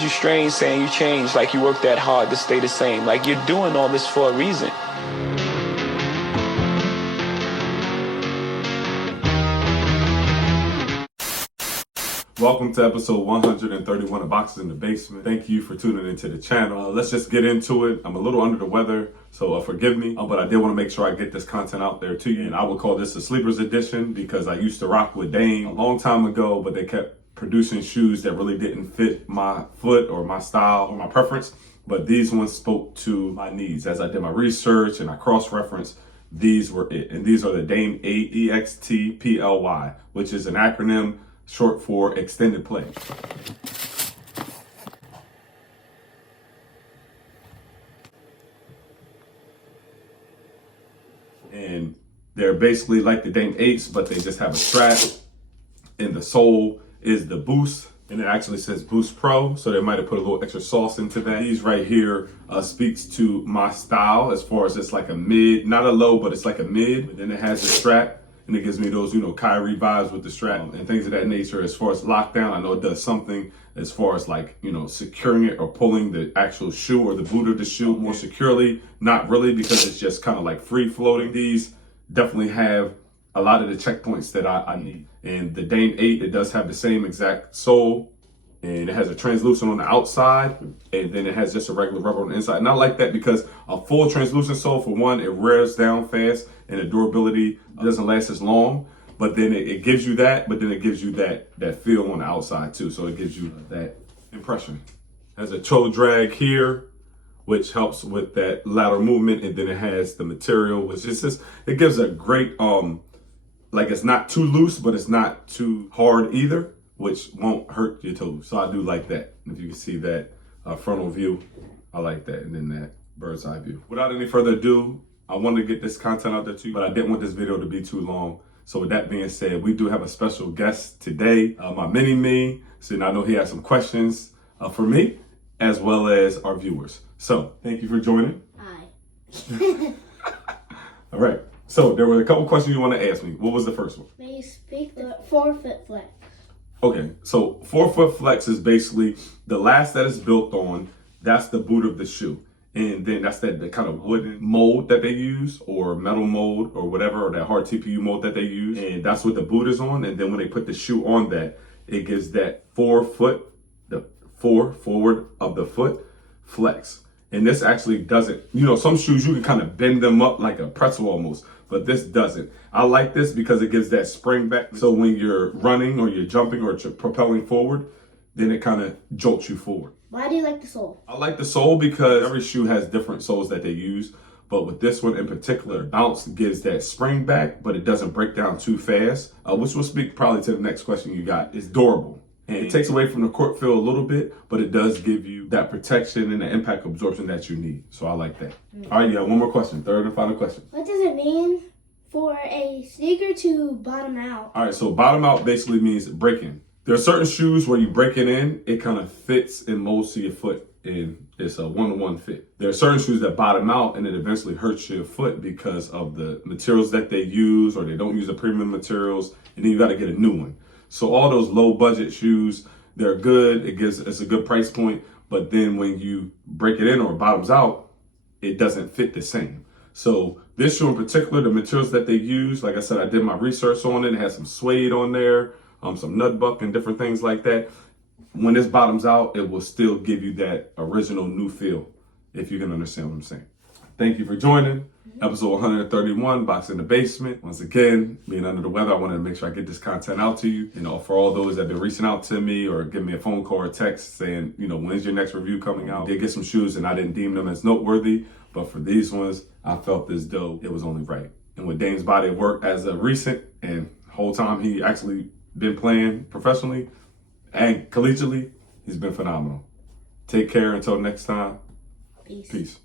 you strange saying you changed, like you worked that hard to stay the same. Like you're doing all this for a reason. Welcome to episode 131 of Boxes in the Basement. Thank you for tuning into the channel. Let's just get into it. I'm a little under the weather, so forgive me, but I did want to make sure I get this content out there to you. And I would call this a sleepers edition because I used to rock with Dame a long time ago, but they kept producing shoes that really didn't fit my foot or my style or my preference. But these ones spoke to my needs. As I did my research and I cross-referenced, these were it. And these are the Dame 8 EXTPLY, which is an acronym short for extended play. And they're basically like the Dame 8s, but they just have a strap, and the sole is the Boost, and it actually says Boost Pro, so they might have put a little extra sauce into that. These right here speaks to my style as far as it's like a mid, not a low, but it's like a mid. And then it has a strap, and it gives me those, Kyrie vibes with the strap and things of that nature. As far as lockdown, I know it does something as far as like, securing it or pulling the actual shoe or the boot of the shoe more securely. Not really, because it's just kind of like free floating. These definitely have a lot of the checkpoints that I need. And the Dame 8, it does have the same exact sole, and it has a translucent on the outside, and then it has just a regular rubber on the inside. And I like that because a full translucent sole, for one, it wears down fast and the durability doesn't last as long. But then it gives you that, but then it gives you that feel on the outside too. So it gives you that impression. It has a toe drag here, which helps with that lateral movement, and then it has the material, which is just, it gives a great like, it's not too loose, but it's not too hard either, which won't hurt your toes. So I do like that. If you can see that frontal view, I like that. And then that bird's eye view. Without any further ado, I wanted to get this content out there to you, but I didn't want this video to be too long. So with that being said, we do have a special guest today, my mini-me. So I know he has some questions for me, as well as our viewers. So thank you for joining. Hi. All right. So there were a couple questions you want to ask me. What was the first one? May you speak the 4-foot flex? Okay, so 4-foot flex is basically the last that is built on. That's the boot of the shoe. And then that's the kind of wooden mold that they use, or metal mold, or whatever, or that hard TPU mold that they use. And that's what the boot is on. And then when they put the shoe on that, it gives that 4 foot, the 4 forward of the foot flex. And this actually doesn't, some shoes you can kind of bend them up like a pretzel almost, but this doesn't. I like this because it gives that spring back. So when you're running or you're jumping or you're propelling forward, then it kind of jolts you forward. Why do you like the sole? I like the sole because every shoe has different soles that they use. But with this one in particular, bounce gives that spring back, but it doesn't break down too fast, which will speak probably to the next question you got. It's durable. And it takes away from the court feel a little bit, but it does give you that protection and the impact absorption that you need. So I like that. All right, one more question. Third and final question. What does it mean for a sneaker to bottom out? All right, so bottom out basically means breaking. There are certain shoes where you break it in, it kind of fits and molds to your foot, and it's a one-to-one fit. There are certain shoes that bottom out and it eventually hurts your foot because of the materials that they use, or they don't use the premium materials, and then you got to get a new one. So all those low budget shoes, they're good. It's a good price point, but then when you break it in or it bottoms out, it doesn't fit the same. So this shoe in particular, the materials that they use, like I said, I did my research on it. It has some suede on there, some nut buck and different things like that. When this bottoms out, it will still give you that original new feel, if you can understand what I'm saying. Thank you for joining. Episode 131, Box in the Basement. Once again, being under the weather, I wanted to make sure I get this content out to you. For all those that have been reaching out to me or give me a phone call or text saying, when's your next review coming out? I did get some shoes and I didn't deem them as noteworthy, but for these ones, I felt as though it was only right. And with Dame's body of work as a recent, and whole time he actually been playing professionally and collegiately, he's been phenomenal. Take care until next time. Peace. Peace.